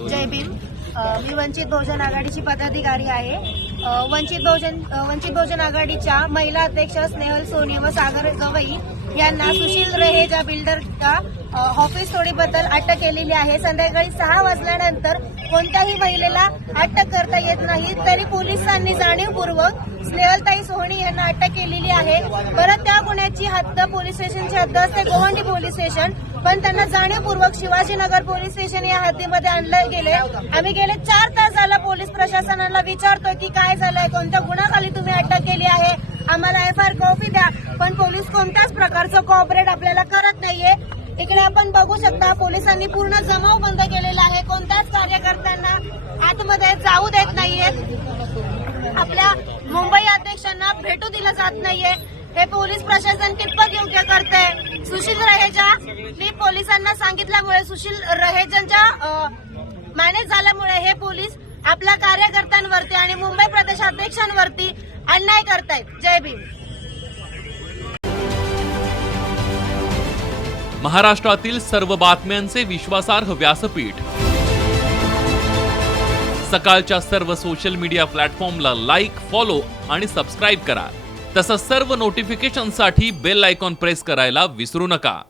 जय भीम। मी वंचित बहुजन आघाडीची पदाधिकारी आहे। वंचित बहुजन आघाडीच्या महिला अध्यक्ष स्नेहल सोनी व सागर गवई यांना सुशील रहेजा बिल्डरच्या ऑफिस तोडीबद्दल अटक केलेली आहे। संध्याकाळी 6 वाजल्यानंतर कोणत्याही महिलेला अटक करता येत नाही, तरी पोलिसांनी जाणीवपूर्वक स्नेहलताई सोनी यांना अटक केलेली आहे। परत त्या गुन्ह्याची हद्द पोलीस स्टेशनची हद्द असते गोवंडी पोलीस स्टेशन, पण त्यांना जाणीवपूर्वक शिवाजीनगर पोलीस स्टेशन या हद्दीमध्ये आणले गेले। आम्ही गेले 4 तास झाला पोलीस प्रशासनाला विचारतोय की काय झालंय, कोणत्या गुन्ह्याखाली तुम्ही अटक केली आहे, आम्हाला एफआयआर कॉपी द्या, पण पोलीस कोणत्याच प्रकारचं कोऑपरेट आपल्याला करत नाहीये। इकडे आपण बघू शकता पोलिसांनी पूर्ण जमाव बंद केलेला आहे, कोणत्याच कार्यकर्त्यांना आतमध्ये जाऊ देत नाहीये, आपल्या मुंबई अध्यक्षांना भेटू दिलं जात नाहीये। हे पोलीस प्रशासन कितपत योग्य करतंय? सुशील रहेजांनी पोलिसांना सांगितल्यामुळे, सुशील रहेजांच्या मॅनेज झाल्यामुळे हे पोलीस आपल्या कार्यकर्त्यांवरती आणि मुंबई प्रदेशाध्यक्षांवरती अन्याय करतायत। जय भीम। महाराष्ट्रातील सर्व बातम्यांचे विश्वासार्ह व्यासपीठ, सकाळच्या सर्व सोशल मीडिया प्लॅटफॉर्मला लाईक, फॉलो आणि सबस्क्राईब करा। तसंच सर्व नोटिफिकेशनसाठी बेल आयकॉन प्रेस करायला विसरू नका।